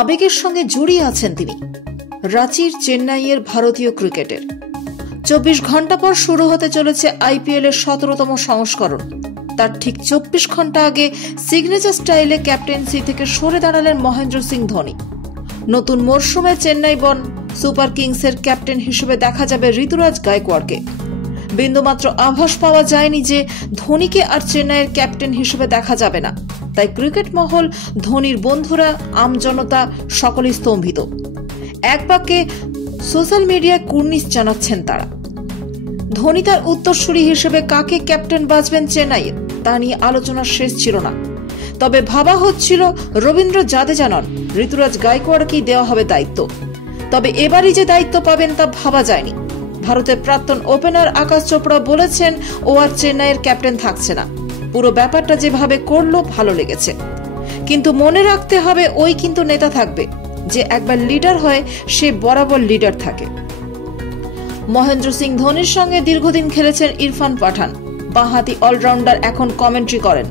আবেগের সঙ্গে জড়িয়ে আছেন তিনি রাঁচির চেন্নাইয়ের ভারতীয় ক্রিকেটের। 24 ঘন্টা পর শুরু হতে চলেছে আইপিএল এর 17তম সংস্করণ। তার ঠিক 24 ঘন্টা আগে সিগনেচার স্টাইলে ক্যাপ্টেন্সি থেকে সরে দাঁড়ালেন মহেন্দ্র সিং ধোনি। নতুন মরশুমে চেন্নাই বন সুপার কিংসের ক্যাপ্টেন হিসেবে দেখা যাবে ঋতুরাজ গায়কোয়াড়কে। বিন্দুমাত্র আভাস পাওয়া যায়নি যে ধোনিকে আর চেন্নাইয়ের ক্যাপ্টেন হিসেবে দেখা যাবে না। তাই ক্রিকেট মহল, ধোনির বন্ধুরা, আমজনতা সকলেই স্তম্ভিত। এক বাক্যে সোশ্যাল মিডিয়ায় কুর্নিশ জানাচ্ছেন তারা। ধোনি তার উত্তরসূরি হিসেবে কাকে ক্যাপ্টেন বাছবেন চেন্নাইয়ের তা নিয়ে আলোচনার শেষ ছিল না। তবে ভাবা হচ্ছিল রবীন্দ্র জাদেজা নন, ঋতুরাজ গায়কোয়াড়কেই দেওয়া হবে দায়িত্ব। তবে এবারই যে দায়িত্ব পাবেন তা ভাবা যায়নি। ভারতের প্রাক্তন ওপেনার আকাশ চোপড়া বলেছেন ও আর চেন্নাইয়ের ক্যাপ্টেন থাকছে না। পুরো ব্যাপারটা যেভাবে করলো ভালো লেগেছে, কিন্তু মনে রাখতে হবে ওই কিন্তু নেতা থাকবে, যে একবার লিডার হয় সে বরাবর লিডার থাকে। মহেন্দ্র সিং ধোনির সঙ্গে দীর্ঘদিন খেলেছেন ইরফান পাঠান। বাঁহাতি অলরাউন্ডার এখন কমেন্ট্রি করেন।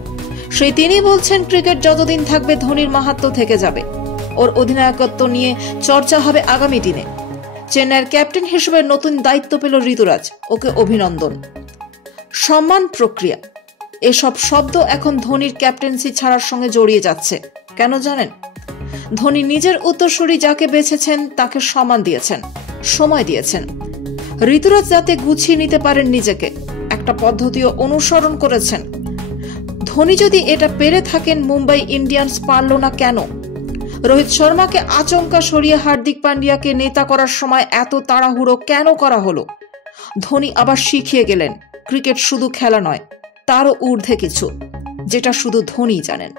সেই তিনি বলছেন ক্রিকেট যতদিন থাকবে ধোনির মাহাত্ম্য থেকে যাবে। ওর অধিনায়কত্ব নিয়ে চর্চা হবে আগামী দিনে। চেন্নাইয়ের ক্যাপ্টেন হিসেবে নতুন দায়িত্ব পেল ঋতুরাজ, ওকে অভিনন্দন। সম্মান প্রক্রিয়া, এসব শব্দ এখন ধোনির ক্যাপ্টেন্সি ছাড়ার সঙ্গে জড়িয়ে যাচ্ছে। কেন জানেন? ধোনি নিজের উত্তরসূরি যাকে বেছেছেন তাকে সম্মান দিয়েছেন, সময় দিয়েছেন। ঋতুরাজ যাতে গুছিয়ে নিতে পারেন নিজেকে, একটা পদ্ধতিও অনুসরণ করেছেন। ধোনি যদি এটা পেরে থাকেন, মুম্বাই ইন্ডিয়ান্স পারল না কেন? রোহিত শর্মাকে আচমকা সরিয়ে হার্দিক পান্ডিয়াকে নেতা করার সময় এত তাড়াহুড়ো কেন করা হলো? ধোনি আবার শিখিয়ে গেলেন ক্রিকেট শুধু খেলা নয়, তারও ঊর্ধ্বে কিছু, যেটা শুধু ধোনি জানেন।